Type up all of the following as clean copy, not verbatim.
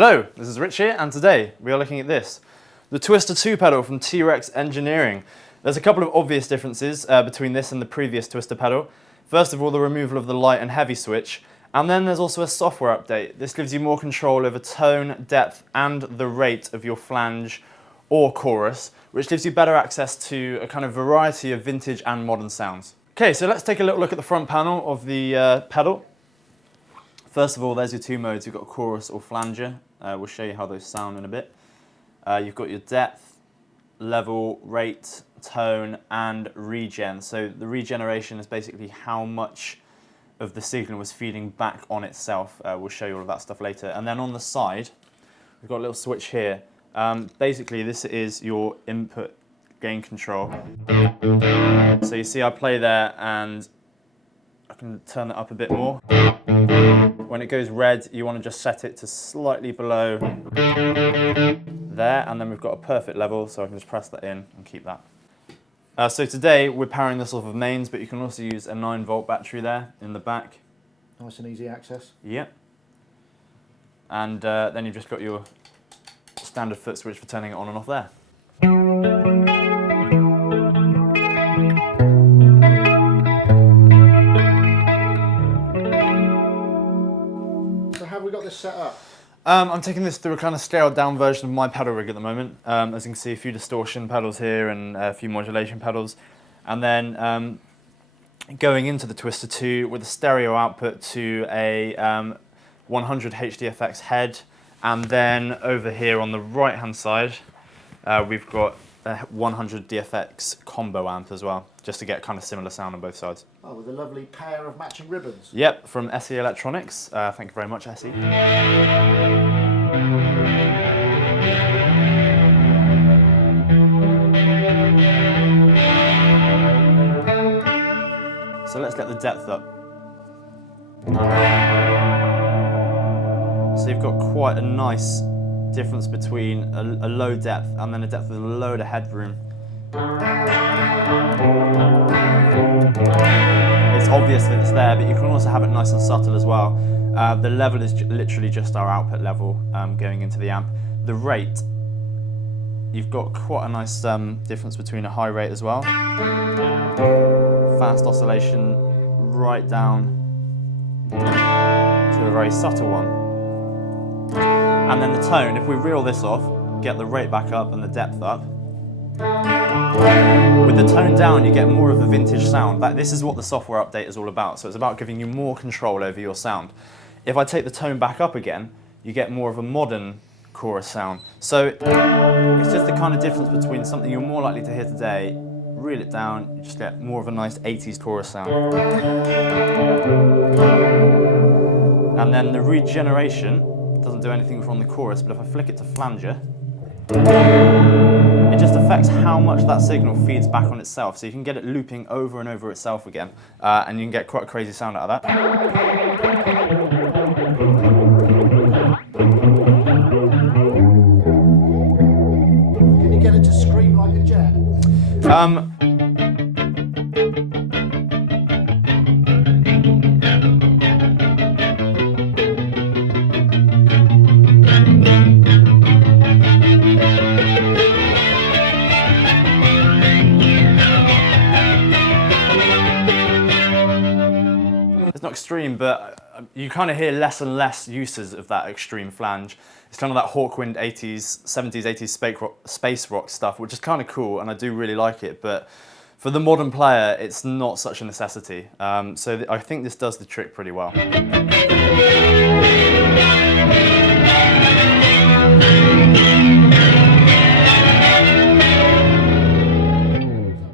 Hello, this is Rich here, and today we are looking at this, the Twister 2 pedal from T-Rex Engineering. There's a couple of obvious differences between this and the previous Twister pedal. First of all, the removal of the light and heavy switch, and then there's also a software update. This gives you more control over tone, depth, and the rate of your flange or chorus, which gives you better access to a kind of variety of vintage and modern sounds. Okay, so let's take a little look at the front panel of the pedal. First of all, there's your two modes. You've got chorus or flanger. We'll show you how those sound in a bit. You've got your depth, level, rate, tone, and regen. So the regeneration is basically how much of the signal was feeding back on itself. We'll show you all of that stuff later. And then on the side, we've got a little switch here. Basically, this is your input gain control. So you see I play there and I can turn it up a bit more. When it goes red, you want to just set it to slightly below there, and then we've got a perfect level, so I can just press that in and keep that. So today we're powering this off of mains, but you can also use a 9-volt battery there in the back. Nice and easy access. Yep. And then you've just got your standard foot switch for turning it on and off there. How have we got this set up? I'm taking this through a kind of scaled down version of my pedal rig at the moment. As you can see, a few distortion pedals here and a few modulation pedals. And then going into the Twister 2 with a stereo output to a 100 HDFX head. And then over here on the right hand side, we've got a 100 DFX combo amp as well, just to get kind of similar sound on both sides. Oh, with a lovely pair of matching ribbons. Yep, from SE Electronics. Thank you very much, SE. So let's get the depth up. So you've got quite a nice difference between a low depth and then a depth with a load of headroom. It's obvious that it's there, but you can also have it nice and subtle as well. The level is literally just our output level going into the amp. The rate, you've got quite a nice difference between a high rate as well. Fast oscillation right down to a very subtle one. And then the tone, if we reel this off, get the rate back up and the depth up. With the tone down, you get more of a vintage sound. This is what the software update is all about. So it's about giving you more control over your sound. If I take the tone back up again, you get more of a modern chorus sound. So it's just the kind of difference between something you're more likely to hear today, reel it down, you just get more of a nice 80s chorus sound. And then the regeneration doesn't do anything from the chorus, but if I flick it to flanger, it just affects how much that signal feeds back on itself. So you can get it looping over and over itself again, and you can get quite a crazy sound out of that. Can you get it to scream like a jet? It's not extreme, but you kind of hear less and less uses of that extreme flange. It's kind of that Hawkwind 80s, 70s, 80s space rock stuff, which is kind of cool, and I do really like it, but for the modern player, it's not such a necessity. So I think this does the trick pretty well.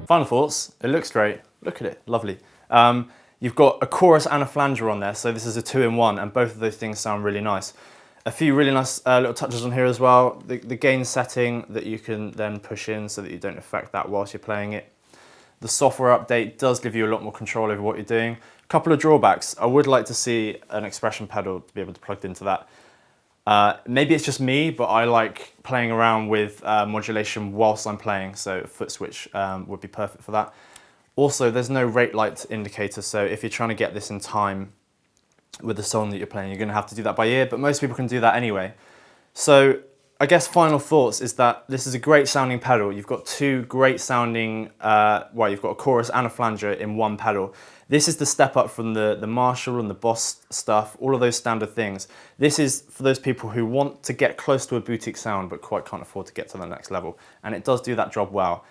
Final thoughts, it looks great. Look at it, lovely. You've got a chorus and a flanger on there, so this is a 2-in-1, and both of those things sound really nice. A few really nice little touches on here as well. The gain setting that you can then push in so that you don't affect that whilst you're playing it. The software update does give you a lot more control over what you're doing. A couple of drawbacks. I would like to see an expression pedal to be able to plug into that. Maybe it's just me, but I like playing around with modulation whilst I'm playing, so a foot switch would be perfect for that. Also, there's no rate light indicator, so if you're trying to get this in time with the song that you're playing, you're going to have to do that by ear, but most people can do that anyway. So I guess final thoughts is that this is a great sounding pedal. You've got two great sounding, well, you've got a chorus and a flanger in one pedal. This is the step up from the Marshall and the Boss stuff, all of those standard things. This is for those people who want to get close to a boutique sound but quite can't afford to get to the next level. And it does do that job well.